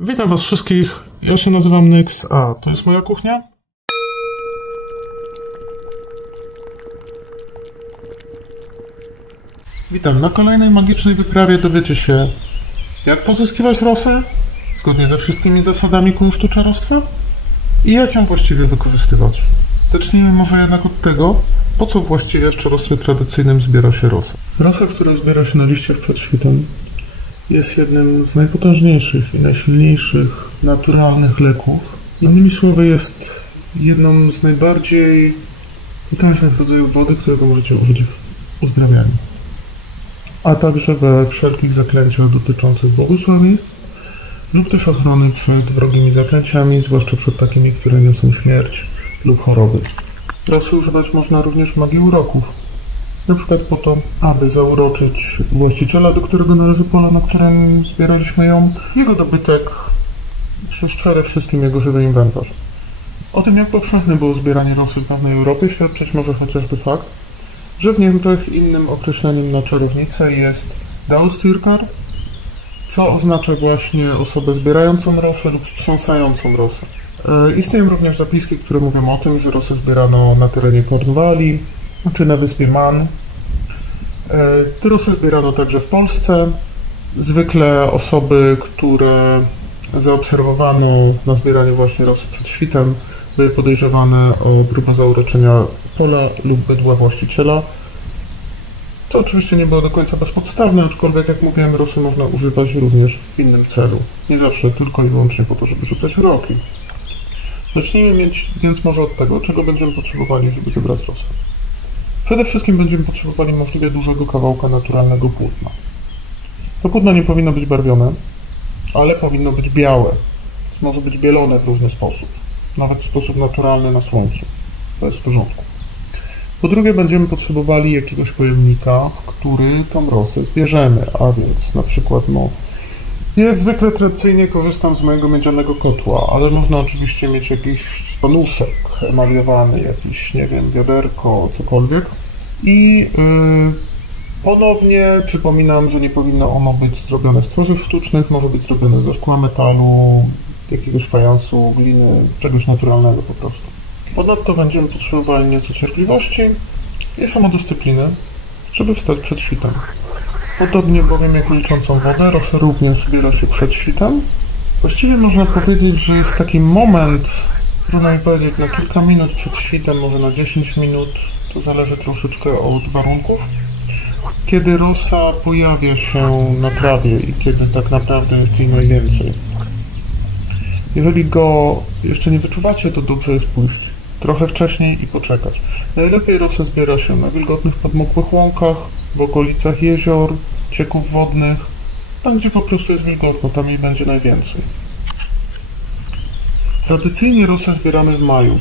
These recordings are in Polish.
Witam was wszystkich, ja się nazywam Nyx, a to jest moja kuchnia. Witam, na kolejnej magicznej wyprawie dowiecie się, jak pozyskiwać rosę, zgodnie ze wszystkimi zasadami kunsztu czarostwa i jak ją właściwie wykorzystywać. Zacznijmy może jednak od tego, po co właściwie w czarostwie tradycyjnym zbiera się rosę. Rosa, która zbiera się na liściach przed świtem, jest jednym z najpotężniejszych i najsilniejszych naturalnych leków. Innymi słowy, jest jedną z najbardziej potężnych rodzajów wody, którego możecie użyć w uzdrawianiu. A także we wszelkich zaklęciach dotyczących błogosławieństw lub też ochrony przed wrogimi zaklęciami, zwłaszcza przed takimi, które niosą śmierć lub choroby. Rosy używać można również w magii uroków. Na przykład po to, aby zauroczyć właściciela, do którego należy pole, na którym zbieraliśmy ją, jego dobytek, przede wszystkim jego żywy inwentarz. O tym, jak powszechne było zbieranie rosy w dawnej Europie, świadczyć może chociażby fakt, że w Niemczech innym określeniem na czarownicę jest Daustyrkar, co oznacza właśnie osobę zbierającą rosę lub wstrząsającą rosę. Istnieją również zapiski, które mówią o tym, że rosę zbierano na terenie Kornwalii czy na wyspie Man. Te rosy zbierano także w Polsce. Zwykle osoby, które zaobserwowano na zbieraniu właśnie rosy przed świtem, były podejrzewane o próbę zauroczenia pola lub bydła właściciela, co oczywiście nie było do końca bezpodstawne, aczkolwiek jak mówiłem, rosy można używać również w innym celu. Nie zawsze tylko i wyłącznie po to, żeby rzucać uroki. Zacznijmy więc może od tego, czego będziemy potrzebowali, żeby zebrać rosę. Przede wszystkim będziemy potrzebowali możliwie dużego kawałka naturalnego płótna. To płótno nie powinno być barwione, ale powinno być białe, więc może być bielone w różny sposób, nawet w sposób naturalny na słońcu. To jest w porządku. Po drugie, będziemy potrzebowali jakiegoś pojemnika, w który tą rosę zbierzemy, a więc na przykład, jak zwykle tradycyjnie korzystam z mojego miedzianego kotła, ale można oczywiście mieć jakiś spanuszek emaliowany, jakiś, nie wiem, wiaderko, cokolwiek. I ponownie przypominam, że nie powinno ono być zrobione z tworzyw sztucznych, może być zrobione ze szkła, metalu, jakiegoś fajansu, gliny, czegoś naturalnego po prostu. Ponadto będziemy potrzebowali nieco cierpliwości i samodyscypliny, żeby wstać przed świtem. Podobnie bowiem jak milczącą wodę, rosę również zbiera się przed świtem. Właściwie można powiedzieć, że jest taki moment, trudno mi powiedzieć, na kilka minut przed świtem, może na 10 minut, to zależy troszeczkę od warunków, kiedy rosa pojawia się na trawie i kiedy tak naprawdę jest jej najwięcej. Jeżeli go jeszcze nie wyczuwacie, to dobrze jest pójść trochę wcześniej i poczekać. Najlepiej rosę zbiera się na wilgotnych, podmokłych łąkach, w okolicach jezior, cieków wodnych, tam gdzie po prostu jest wilgotno, tam jej będzie najwięcej. Tradycyjnie rosę zbieramy w maju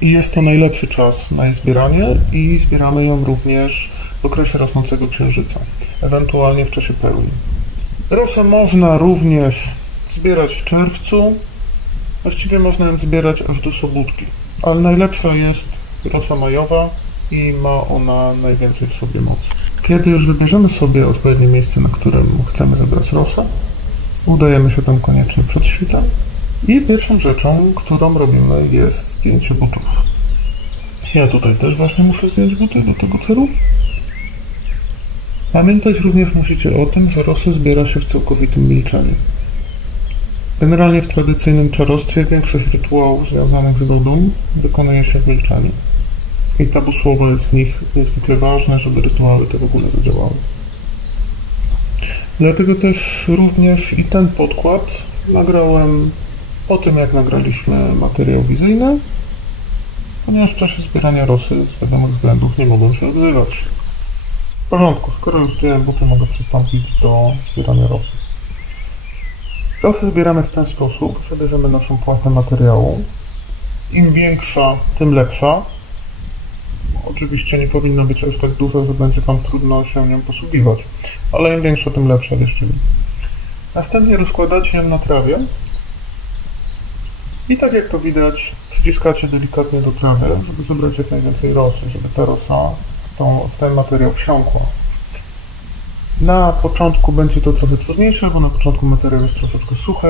i jest to najlepszy czas na jej zbieranie i zbieramy ją również w okresie rosnącego księżyca, ewentualnie w czasie pełni. Rosę można również zbierać w czerwcu, właściwie można ją zbierać aż do sobótki, ale najlepsza jest rosa majowa i ma ona najwięcej w sobie mocy. Kiedy już wybierzemy sobie odpowiednie miejsce, na którym chcemy zebrać rosę, udajemy się tam koniecznie przed świtem i pierwszą rzeczą, którą robimy, jest zdjęcie butów. Ja tutaj też właśnie muszę zdjąć buty do tego celu. Pamiętać również musicie o tym, że rosę zbiera się w całkowitym milczeniu. Generalnie w tradycyjnym czarostwie większość rytuałów związanych z wodą wykonuje się w milczeniu. I tabu słowo jest w nich niezwykle ważne, żeby rytuały te w ogóle zadziałały. Dlatego też również i ten podkład nagrałem po tym, jak nagraliśmy materiał wizyjny, ponieważ w czasie zbierania rosy z wiadomych względów nie mogą się odzywać. W porządku, skoro już zdjąłem buty, mogę przystąpić do zbierania rosy. Rosy zbieramy w ten sposób, że bierzemy naszą płachę materiału. Im większa, tym lepsza. Oczywiście nie powinno być aż tak dużo, że będzie Wam trudno się nią posługiwać, ale im większa, tym lepsza, wierzcie mi. Następnie rozkładacie ją na trawie i tak jak to widać, przyciskacie delikatnie do trawy, żeby zebrać jak najwięcej rosy, żeby ta rosa w ten materiał wsiąkła. Na początku będzie to trochę trudniejsze, bo na początku materiał jest troszeczkę suchy,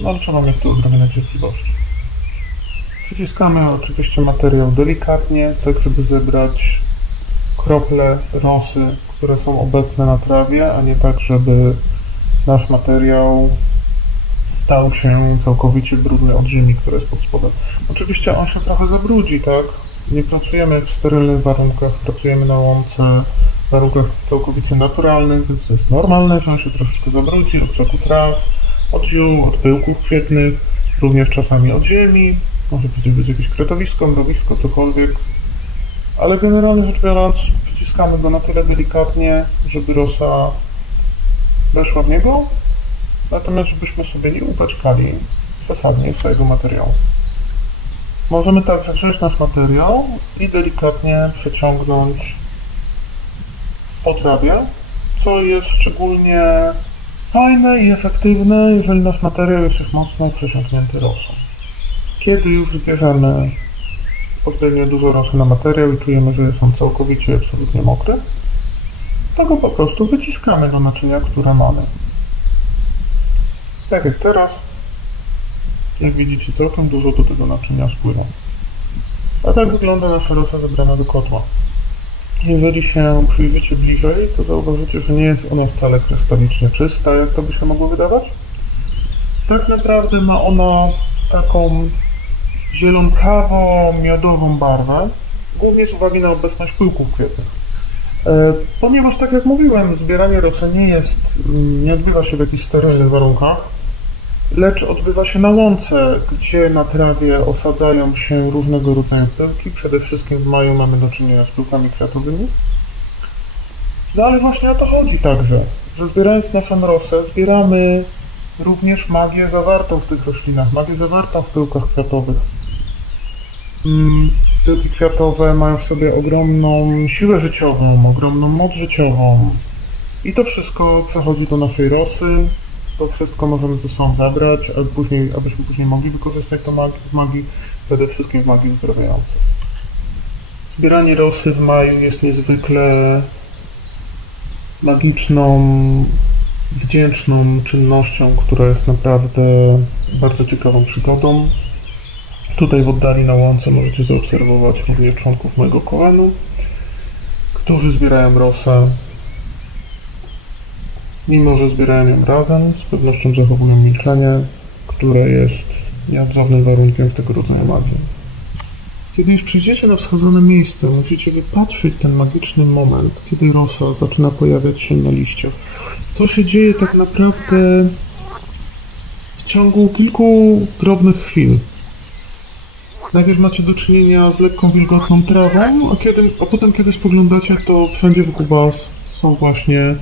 no ale trzeba mieć tu odrobinę cierpliwości. Przyciskamy oczywiście materiał delikatnie, tak żeby zebrać krople rosy, które są obecne na trawie, a nie tak, żeby nasz materiał stał się całkowicie brudny od ziemi, która jest pod spodem. Oczywiście on się trochę zabrudzi, tak? Nie pracujemy w sterylnych warunkach, pracujemy na łące w warunkach całkowicie naturalnych, więc to jest normalne, że on się troszeczkę zabrudzi od soku traw, od ziół, od pyłków kwietnych, również czasami od ziemi, może być jakieś kretowisko, mrowisko, cokolwiek, ale generalnie rzecz biorąc przyciskamy go na tyle delikatnie, żeby rosa weszła w niego, natomiast żebyśmy sobie nie upaćkali przesadnie całego materiału. Możemy także wziąć nasz materiał i delikatnie przeciągnąć po trawie, co jest szczególnie fajne i efektywne, jeżeli nasz materiał jest już mocno przesiąknięty rosą. Kiedy już zbierzemy odpowiednio dużo rosy na materiał i czujemy, że jest on całkowicie, absolutnie mokry, to go po prostu wyciskamy do naczynia, które mamy. Tak jak teraz, jak widzicie, całkiem dużo do tego naczynia spływa. A tak wygląda nasza rosa zebrana do kotła. Jeżeli się przyjrzycie bliżej, to zauważycie, że nie jest ona wcale krystalicznie czysta, jak to by się mogło wydawać. Tak naprawdę ma ona taką zielonkawo-miodową barwę, głównie z uwagi na obecność pyłków kwietnych. Ponieważ, tak jak mówiłem, zbieranie rosy nie odbywa się w jakichś sterylnych warunkach, lecz odbywa się na łące, gdzie na trawie osadzają się różnego rodzaju pyłki. Przede wszystkim w maju mamy do czynienia z pyłkami kwiatowymi. No ale właśnie o to chodzi także, że zbierając naszą rosę, zbieramy również magię zawartą w tych roślinach, magię zawartą w pyłkach kwiatowych. Pyłki kwiatowe mają w sobie ogromną siłę życiową, ogromną moc życiową i to wszystko przechodzi do naszej rosy. To wszystko możemy ze sobą zabrać, abyśmy później mogli wykorzystać to w magii, przede wszystkim w magii uzdrawiającej. Zbieranie rosy w maju jest niezwykle magiczną, wdzięczną czynnością, która jest naprawdę bardzo ciekawą przygodą. Tutaj w oddali na łące możecie zaobserwować również członków mojego kołenu, którzy zbierają rosę. Mimo że zbierają ją razem, z pewnością zachowują milczenie, które jest nieodzownym warunkiem w tego rodzaju magii. Kiedy już przyjdziecie na wskazane miejsce, musicie wypatrzyć ten magiczny moment, kiedy rosa zaczyna pojawiać się na liściach. To się dzieje tak naprawdę w ciągu kilku drobnych chwil. Najpierw macie do czynienia z lekką wilgotną trawą, a potem kiedy spoglądacie, to wszędzie wokół was są właśnie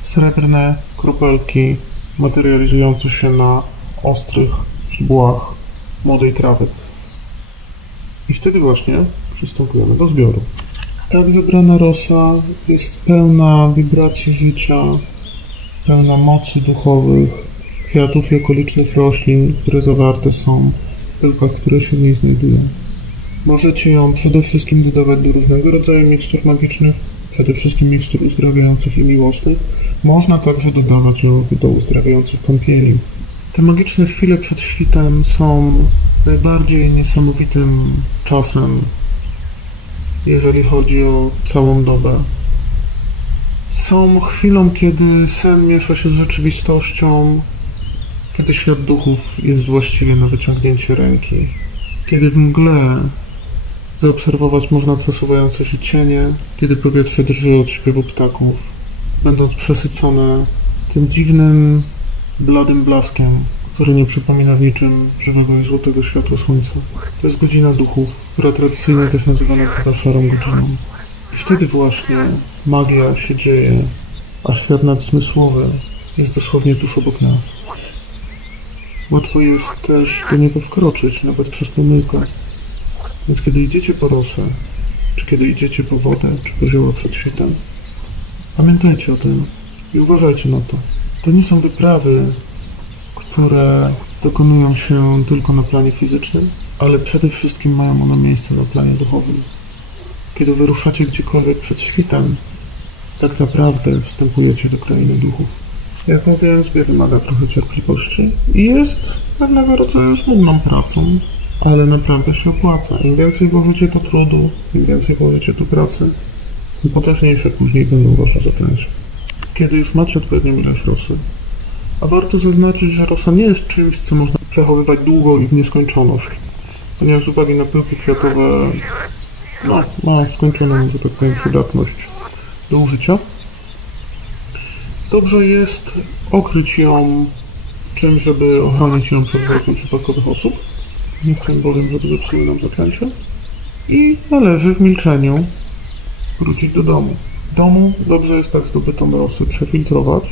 srebrne kropelki materializujące się na ostrych źdźbłach młodej trawy. I wtedy właśnie przystępujemy do zbioru. Tak zebrana rosa jest pełna wibracji życia, pełna mocy duchowych, kwiatów i okolicznych roślin, które zawarte są w pyłkach, które się w niej znajdują. Możecie ją przede wszystkim dodawać do różnego rodzaju mikstur magicznych, przede wszystkim mikstur uzdrawiających i miłosnych. Można także dodawać ją do uzdrawiających kąpieli. Te magiczne chwile przed świtem są najbardziej niesamowitym czasem, jeżeli chodzi o całą dobę. Są chwilą, kiedy sen miesza się z rzeczywistością, kiedy świat duchów jest właściwie na wyciągnięcie ręki, kiedy w mgle zaobserwować można przesuwające się cienie, kiedy powietrze drży od śpiewu ptaków, będąc przesycone tym dziwnym, bladym blaskiem, który nie przypomina w niczym żywego i złotego światła słońca. To jest godzina duchów, która tradycyjnie też nazywana jest szarą godziną. I wtedy właśnie magia się dzieje, a świat nadzmysłowy jest dosłownie tuż obok nas. Łatwo jest też do niego wkroczyć, nawet przez pomyłkę. Więc kiedy idziecie po rosę, czy kiedy idziecie po wodę, czy po zioła przed świtem, pamiętajcie o tym i uważajcie na to. To nie są wyprawy, które dokonują się tylko na planie fizycznym, ale przede wszystkim mają one miejsce na planie duchowym. Kiedy wyruszacie gdziekolwiek przed świtem, Tak naprawdę wstępujecie do krainy duchów. Jak mówiłem, zbiór wymaga trochę cierpliwości i jest pewnego rodzaju żmudną pracą, ale naprawdę się opłaca. Im więcej włożycie do trudu, im więcej włożycie do pracy, tym potężniejsze później będą wasze zaklęcia. Kiedy już macie odpowiednią ilość rosy, a warto zaznaczyć, że rosa nie jest czymś, co można przechowywać długo i w nieskończoność, ponieważ z uwagi na pyłki kwiatowe ma skończoną, że tak powiem, przydatność do użycia. Dobrze jest okryć ją czymś, żeby ochronić ją przed wzrokiem przypadkowych osób. Nie chcę bowiem, żeby zepsuły nam zaklęcie. I należy w milczeniu wrócić do domu. W domu dobrze jest tak zdobytą rosę przefiltrować.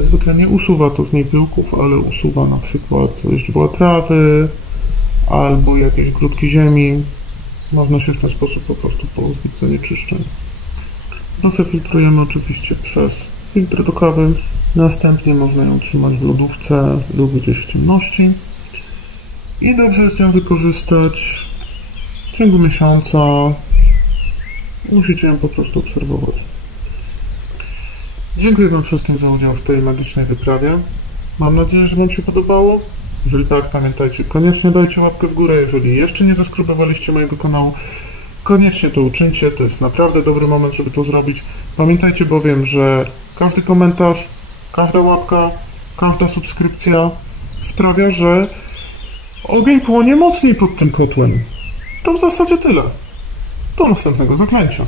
Zwykle nie usuwa to z niej pyłków, ale usuwa na przykład źdźbła trawy albo jakieś grudki ziemi. Można się w ten sposób po prostu pozbyć zanieczyszczeń. Rosę filtrujemy oczywiście przez filtr do kawy. Następnie można ją trzymać w lodówce lub gdzieś w ciemności. I dobrze jest ją wykorzystać w ciągu miesiąca. Musicie ją po prostu obserwować. Dziękuję Wam wszystkim za udział w tej magicznej wyprawie. Mam nadzieję, że Wam się podobało. Jeżeli tak, pamiętajcie, koniecznie dajcie łapkę w górę. Jeżeli jeszcze nie zasubskrybowaliście mojego kanału, koniecznie to uczyńcie. To jest naprawdę dobry moment, żeby to zrobić. Pamiętajcie bowiem, że każdy komentarz, każda łapka, każda subskrypcja sprawia, że ogień płonie mocniej pod tym kotłem. To w zasadzie tyle. Do następnego zaklęcia.